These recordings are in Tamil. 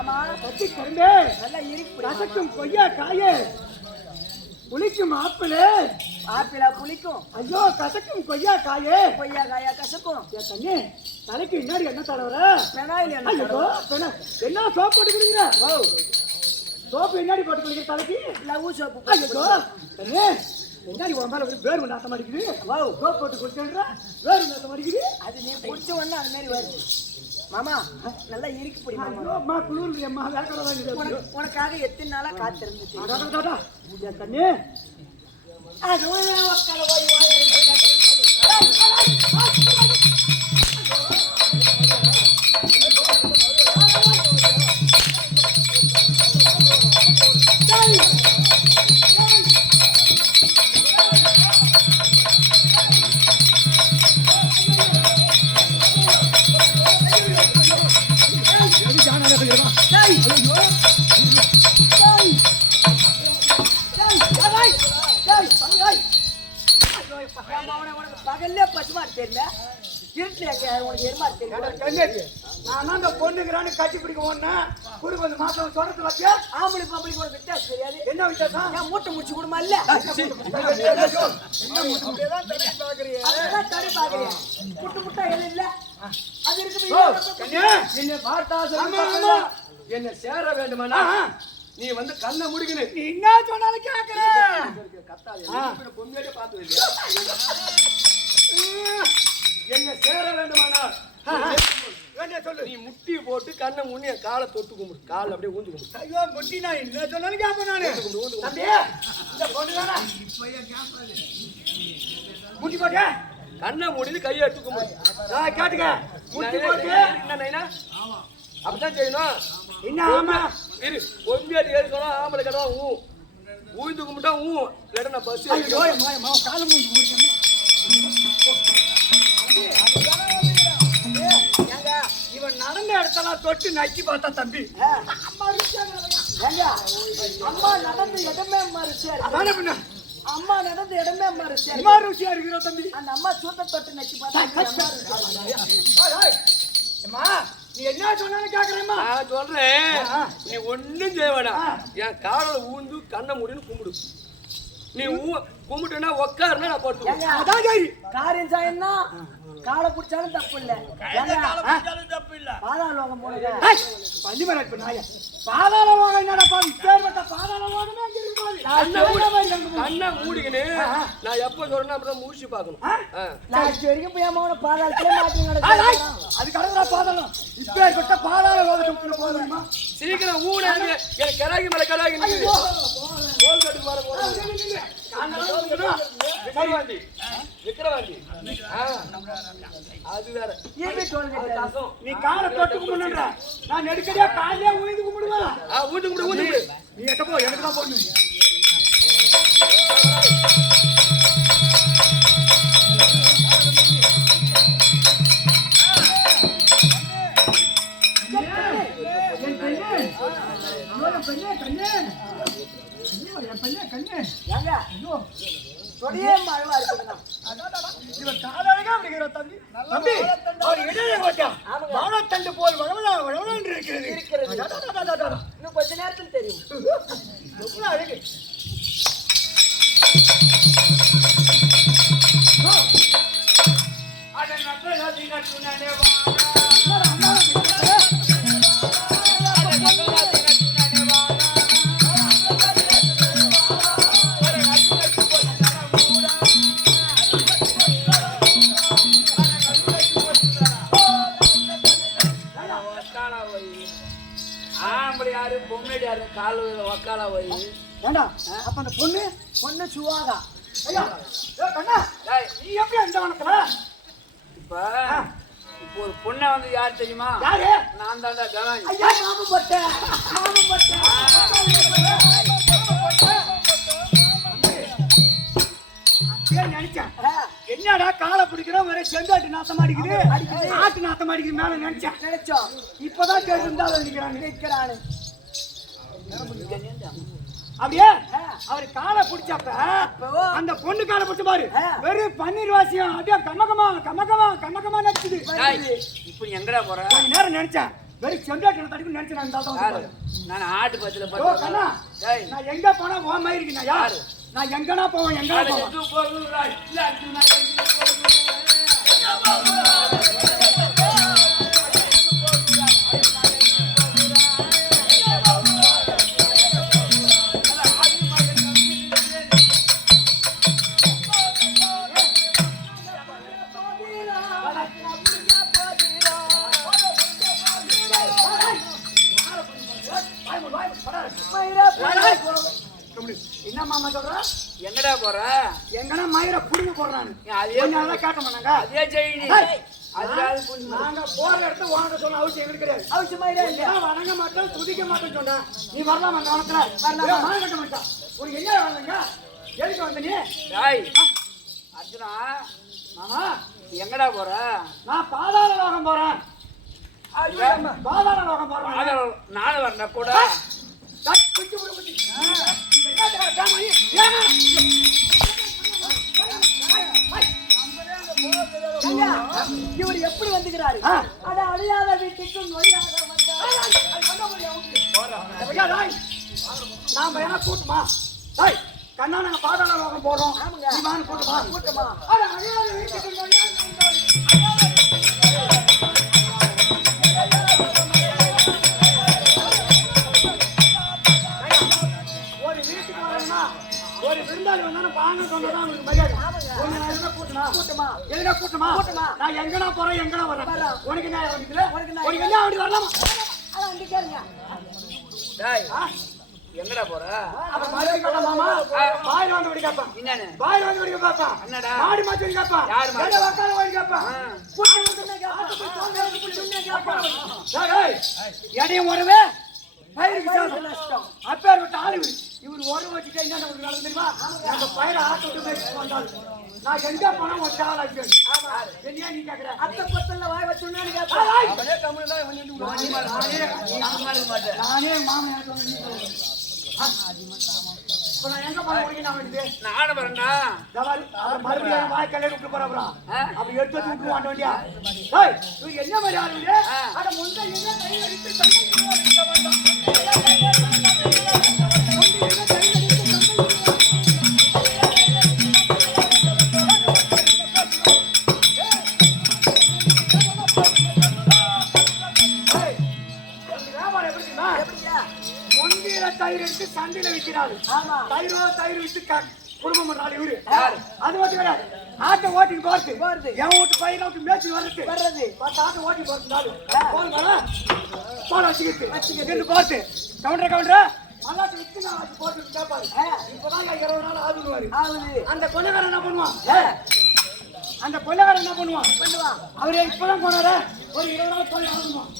மாமா பத்தி கரும்பே நல்லா இருக்கு கசக்கும் கொய்யா காயே புளிக்கும் ஆப்பிளே ஆப்பிளா புளிக்கும் ஐயோ கசக்கும் கொய்யா காயே கொய்யா காயா கசக்கும் என் கண்ணே தலைக்கு முன்னாடி என்ன தடவர பெனாயில் என்ன ஐயோ என்ன சோப்பு போட்டு குடிக்கிற ஓ சோப்பு என்னடி போட்டு குடிக்கிற தலைக்கு லவ் சோப்பு ஐயோ கண்ணே என்னடி உன் மேல ஒரு வேர்வை நாத்தம் அடிக்குது ஓ சோப்பு போட்டு குடிச்சேன்ற வேர்வை நாத்தம் அடிக்குது அது நீ குடிச்ச உடனே அது மாதிரி வருது மாமா நல்லா இருக்கு புடி மாமா அம்மா குளிர் அம்மா வேக்கறதா உனக்காக எத்தனை நாளா காத்திருந்துச்சு அடடடடா என் கண்ணே அது ஒக்கல போய் பகல்ல பசுமாடு தெரியல இருட்டுல உனக்கு எருமாடு தெரியல நான் அந்த பொண்ணுங்கிறான்னு கட்டி பிடிக்க ஓடனா குறு கொஞ்சம் மாசம் சொல்றது வச்சியா ஆம்பளை பம்பளுக்கு ஒரு வித்தியாசம் தெரியாது என்ன வித்தியாசம் ஏன் மூட்டை முடிச்சு கொடுமா இல்ல தடை பாக்குறியா முட்டு முட்டா எல்லாம் இல்ல அது இருக்கு என்ன பார்த்தா சொல்லுமா என்ன சேர வேண்டுமானா நீ வந்து கண்ணை முடிக்கணும் நீ என்ன சொன்னாலும் கேக்குறேன் கத்தாது பொண்ணே பார்த்து இல்லையா என்ன சேர வேண்டுமானா சொல்லு நீ முட்டி போட்டு கண்ணை முன்னே காலை தொட்டு கும்பிடு கால் அப்படியே ஊந்து கும்பிடு ஐயோ முட்டி நான் என்ன சொன்னாலும் கேப்பேன் நானு தம்பி இந்த பொண்ணு தானே முட்டி போட்டு கண்ணை மூடிட்டு கையை எடுத்து கும்பிடு நான் கேட்டுக்க முட்டி போட்டு என்ன அப்படிதான் செய்யணும் என்ன ஆமா இரு கொஞ்சம் ஏறிக்கணும் ஆம்பளை கடை ஊந்து கும்பிட்டா இல்லைன்னா பஸ் ஐயோ காலை மூஞ்சி முடிச்சேன் இவன் நடந்த இடத்தெல்லாம் தொட்டு நக்கி பார்த்தா தம்பி அம்மா நடந்த இடமே அம்மா ருசியா அதானே பின்ன அம்மா நடந்த இடமே அம்மா ருசியா அம்மா ருசியா இருக்கிறோம் தம்பி அந்த அம்மா சூத்த தொட்டு நக்கி பார்த்தா அம்மா நீ என்ன சொன்னாலும் கேக்குறேம்மா நான் சொல்றேன் நீ ஒண்ணும் செய்ய வேணாம் என் காலில் ஊந்து கண்ணை முடின்னு கும்பிடு நீ கும்பிட்டுனா உக்காருன்னா நான் படுத்து காரியம் சாயம்னா காலை பிடிச்சாலும் தப்பு இல்ல பாதாள லோகம் போனது பள்ளி மரம் இப்ப நாய பாதாள லோகம் என்னடா இப்பேற்பட்ட பாதாள லோகமே அங்க இருக்கு கண்ணை மூடிக்கின்னு நான் எப்ப சொல்றேன் அப்படிதான் முடிச்சு பார்க்கணும் லாஸ்ட் வரைக்கும் போய் அம்மா பாதாளத்திலே மாட்டி நடக்கும் அது கடவுளா பாதாளம் இப்பேற்பட்ட பாதாள லோகத்துக்குள்ள போதுமா சீக்கிரம் ஊன எனக்கு கராகி மேல கராகி கோல் கட்டு வர விக்கிரவாண்டி அது வேற நீ காலை தொட்டு கும்பிடுற நான் நெடுக்கடியா காலையே ஊந்து கும்பிடுவேன் ஊந்து கும்பிடு நீ எட்ட போ எனக்கு தான் போடணும் தண்டு போல் இருக்கிறது இன்னும் கொஞ்ச நேரத்தில் தெரியும் அழகு கால் வக்காலா போய் ஏண்டா அப்ப அந்த பொண்ணு சுவாகா ஐயா கண்ணா நீ எப்படி அந்த வனத்துல இப்ப ஒரு பொண்ணை வந்து யார் தெரியுமா யாரு நான் தான்டா கணாய் ஐயா மாமு பட்ட நினைச்சேன் என்னடா காலை பிடிக்கிறோம் ஒரே செந்தாட்டு நாத்தம் அடிக்குது ஆட்டு நாத்தம் அடிக்குது மேல நினைச்சோம் இப்பதான் கேட்டு நிக்கிறானு அப்படியே அவரு காலை பிடிச்சப்ப அந்த பொண்ணு காலை பிடிச்ச பாரு வெறும் பன்னீர் வாசியம் அப்படியே கமகமா நடிச்சுது. இப்ப எங்கடா போற கொஞ்ச நேரம் நினைச்சேன் வெறும் செண்டாட்டி தடிக்கு நினைச்சு நான் யாரு? நான் ஆட்டு பத்தில ஓ கண்ணா நான் எங்க போனா ஓ மாதிரி நான் யாரு நான் எங்கனா போவேன் எங்கனா என்ன மாமா சொல்ற எங்கடா போற எங்கனா மயிரை புடுங்க போறானு அதே அதெல்லாம் கேட்ட மாட்டாங்க அதே செய்தி நாங்க போற இடத்துல வாங்க சொன்ன அவசியம் எங்களுக்கு கிடையாது அவசியமா இல்ல வணங்க மாட்டோம் துதிக்க மாட்டேன்னு சொன்னா நீ வரலாம் அந்த கவனத்துல வரலாம் மாலை கட்ட மாட்டா உனக்கு என்ன வேணுங்க எதுக்கு வந்த நீ டேய் அர்ஜுனா மாமா எங்கடா போற நான் பாதாள லோகம் போறேன் பாதாள லோகம் போறேன் நானும் வரேன் கூட இவர் எப்படி வந்துக்கிறாரு அட அழியாத வீட்டுக்கு நொழியாக நாம என்ன கூட்டுமா கண்ணா நாங்க பாதாள லோகம் போறோம் கூட்டுமா கூட்டமா அழியாத வீட்டுக்கு நொழியாக ஒரு விருந்தாளி வந்தாலும் பாங்க சொன்னதான் உங்களுக்கு மரியாதை கூட்டமா நான் எங்கனா போறேன் எங்கனா வரேன் உனக்கு என்ன வந்துக்கல உனக்கு என்ன அப்படி வரலாமா எங்கடா போற அப்புறம் மரியாதை கேட்டா மாமா பாய் வந்து வடி கேட்பான் என்னன்னு பாய் வந்து வடி கேட்பான் என்னடா மாடி மாத்தி வடி கேட்பான் யார் மாடி எங்க வக்கால வடி கேட்பான் எடையும் ஒருவே அப்பேர் விட்ட ஆளு இவர் ஒரு வச்சுட்டு என்ன நடந்து தெரியுமா அந்த பயிரை ஆட்ட விட்டு போய் வந்தாலும் நான் எங்க போனா ஒரு சால் ஆச்சு என்னையா நீ கேக்குற அத்தை பத்தல்ல வாய் வச்சுன்னு நானே மாமன் எனக்கு வந்து நீ சொல்லுங்க இப்ப நான் எங்க போன முடியும் நான் வந்து நானும் வரேன்னா மறுபடியும் வாய் கல்யாணம் விட்டு போறோம் அப்படி எடுத்து விட்டு வாண்ட வேண்டியா இவரு என்ன மாதிரி ஆளு அட முந்த என்ன கை அடித்து தயிர் எடுத்து சந்தையில விற்கிறாரு தயிர் வித்து குடும்பம் பண்றாரு இவரு அது மட்டும் கிடையாது ஆட்டை ஓட்டிட்டு போறது என் வீட்டு பயிர் விட்டு மேய்ச்சி வர்றது ஆட்டை ஓட்டி போறது போல வச்சுக்கிட்டு போறது கவுண்டர் மல்லாட்டு வித்து நான் வச்சு போட்டு கேட்பாரு இப்பதான் 20 நாள் ஆகுது அந்த கொள்ளைக்காரன் என்ன பண்ணுவான் அவரு இப்பதான் போனாரு ஒரு 20 நாள் கொள்ளை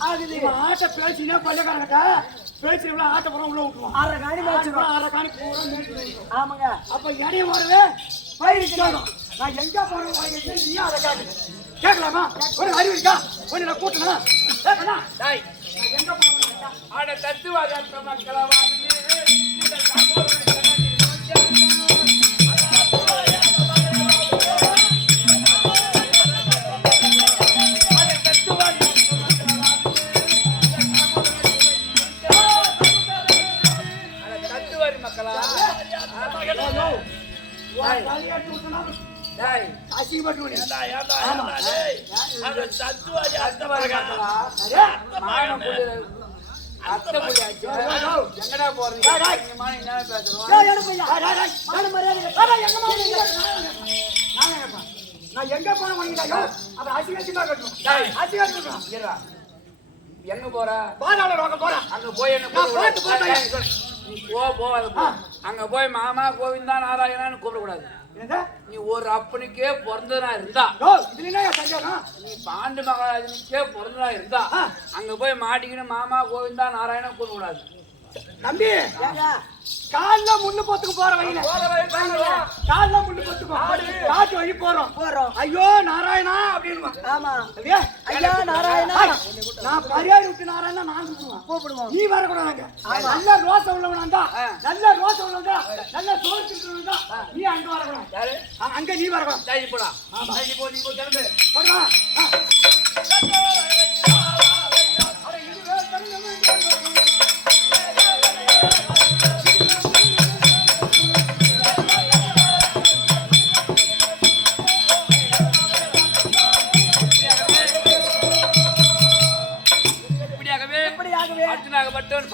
ஆகுது ஆட்டை பேசினா கொள்ளைக்காரங்கிட்ட பேச்சு ஆட்ட போறோம் உள்ள விட்டுருவோம் 6 காணி மேய்ச்சிடும் 6 காணி பூரா மேய்ச்சிடும் ஆமாங்க அப்ப இடையும் வரவே பயிருக்கு நான் எங்க போறேன் நீ அதை கேட்கலாமா ஒரு அறிவு இருக்கா கொஞ்சம் நான் கூட்டணும் எங்க போறேன் ஆட தத்துவாத மக்களவாதி எங்க போற பாதாள லோகம் போறேன் அங்க போய் என்ன அங்க போய் மாமா கோவிந்தா நாராயணான்னு கூப்பிடக்கூடாது நீ ஒரு அப்பனுக்கே பிறந்ததா இருந்தா நீ பாண்டு மகாராஜனுக்கே பிறந்ததா இருந்தா அங்க போய் மாட்டிக்கின்னு மாமா கோவிந்தா நாராயணன் கூப்பிடக்கூடாது தம்பி கால்ல முள்ளு போத்துக்கு போற வழியில கால்ல முள்ளு போத்துக்கு காட்டு வழி போறோம் ஐயோ நாராயணா அப்படின்னு ஆமா ஐயா நாராயணா நான் பரியாரி விட்டு நாராயணா நான் கூப்பிடுவோம் நீ வரக்கூடாதுங்க நல்ல ரோசம் உள்ளவனா இருந்தா நல்ல ரோசம் உள்ளவனா நல்ல சோறு இருக்கிறவனா நீ அங்க வரக்கூடாது அங்க நீ வரக்கூடாது சரி போடா நீ போ கிளம்பு போடா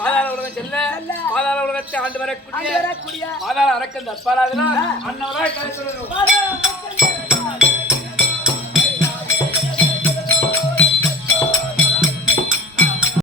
பாதாள உலகம் செல்ல பாதாள உலகத்தை ஆண்டு வரக்கூடிய வரக்கூடிய பாதாள அரக்கன் தற்பாராதனா அன்னவராய் கலை சொல்லணும்.